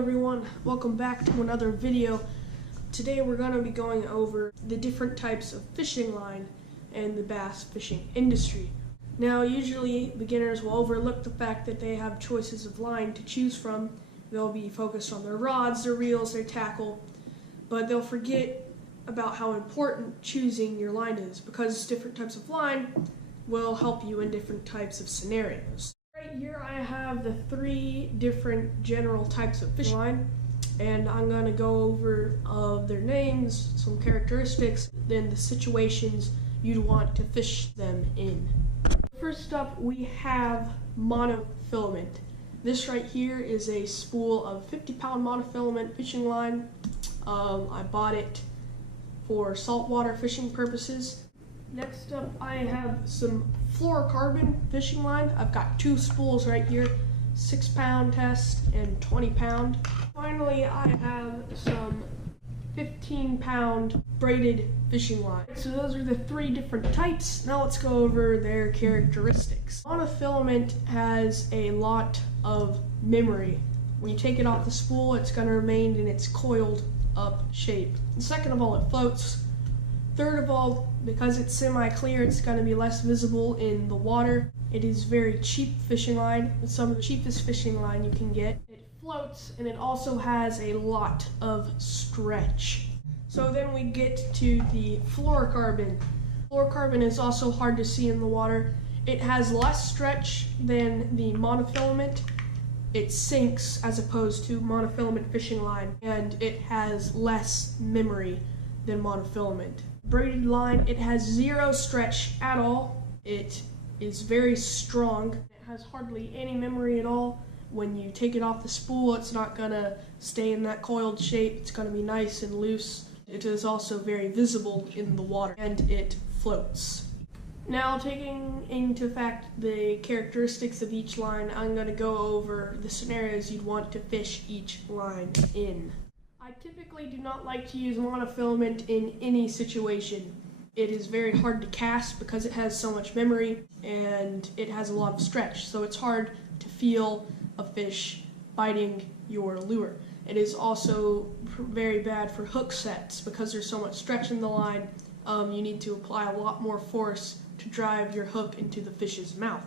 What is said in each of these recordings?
everyone, welcome back to another video. Today we're going to be going over the different types of fishing line in the bass fishing industry. Now usually beginners will overlook the fact that they have choices of line to choose from. They'll be focused on their rods, their reels, their tackle, but they'll forget about how important choosing your line is, because different types of line will help you in different types of scenarios. Right here I have the 3 different general types of fishing line, and I'm going to go over their names, some characteristics, then the situations you'd want to fish them in. First up we have monofilament. This right here is a spool of 50-pound monofilament fishing line. I bought it for saltwater fishing purposes. Next up I have some fluorocarbon fishing line. I've got 2 spools right here, 6-pound test and 20-pound. Finally I have some 15-pound braided fishing line. So those are the 3 different types. Now let's go over their characteristics. Monofilament has a lot of memory. When you take it off the spool, it's going to remain in its coiled up shape. And second of all, it floats. Third of all, because it's semi-clear, it's going to be less visible in the water. It is very cheap fishing line. It's some of the cheapest fishing line you can get. It floats, and it also has a lot of stretch. So then we get to the fluorocarbon. Fluorocarbon is also hard to see in the water. It has less stretch than the monofilament. It sinks as opposed to monofilament fishing line, and it has less memory than monofilament. Braided line, it has 0 stretch at all. It is very strong. It has hardly any memory at all. When you take it off the spool, it's not gonna stay in that coiled shape. It's gonna be nice and loose. It is also very visible in the water, and it floats. Now, taking into fact the characteristics of each line, I'm gonna go over the scenarios you'd want to fish each line in. I typically do not like to use monofilament in any situation. It is very hard to cast because it has so much memory and it has a lot of stretch, so it's hard to feel a fish biting your lure. It is also very bad for hook sets because there's so much stretch in the line. You need to apply a lot more force to drive your hook into the fish's mouth.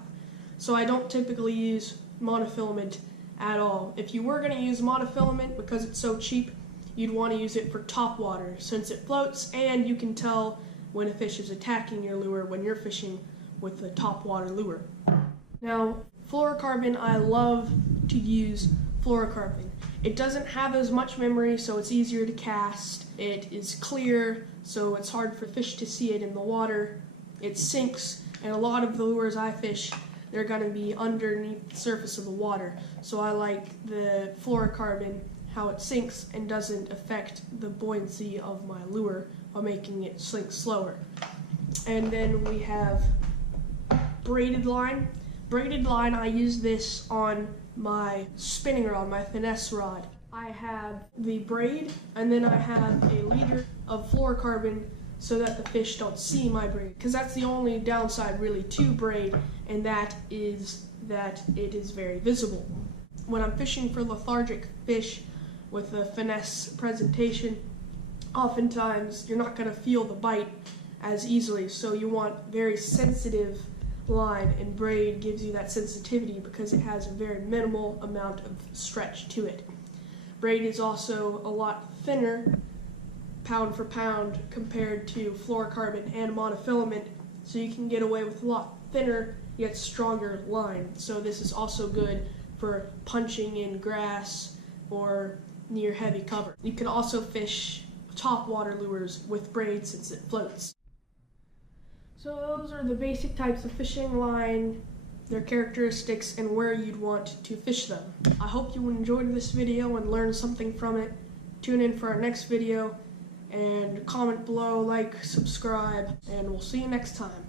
So I don't typically use monofilament at all. If you were going to use monofilament, because it's so cheap, you'd want to use it for topwater, since it floats and you can tell when a fish is attacking your lure when you're fishing with a topwater lure. Now, fluorocarbon, I love to use fluorocarbon. It doesn't have as much memory, so it's easier to cast. It is clear, so it's hard for fish to see it in the water. It sinks, and a lot of the lures I fish, they're going to be underneath the surface of the water. So I like the fluorocarbon, how it sinks and doesn't affect the buoyancy of my lure by making it sink slower. And then we have braided line. Braided line, I use this on my spinning rod, my finesse rod. I have the braid, and then I have a liter of fluorocarbon so that the fish don't see my braid, because that's the only downside really to braid, and that is that it is very visible. When I'm fishing for lethargic fish with a finesse presentation, oftentimes you're not going to feel the bite as easily, so you want very sensitive line, and braid gives you that sensitivity because it has a very minimal amount of stretch to it. Braid is also a lot thinner pound for pound compared to fluorocarbon and monofilament, so you can get away with a lot thinner yet stronger line. So this is also good for punching in grass or near heavy cover. You can also fish topwater lures with braid since it floats. So those are the basic types of fishing line, their characteristics, and where you'd want to fish them. I hope you enjoyed this video and learned something from it. Tune in for our next video, and comment below, like, subscribe, and we'll see you next time.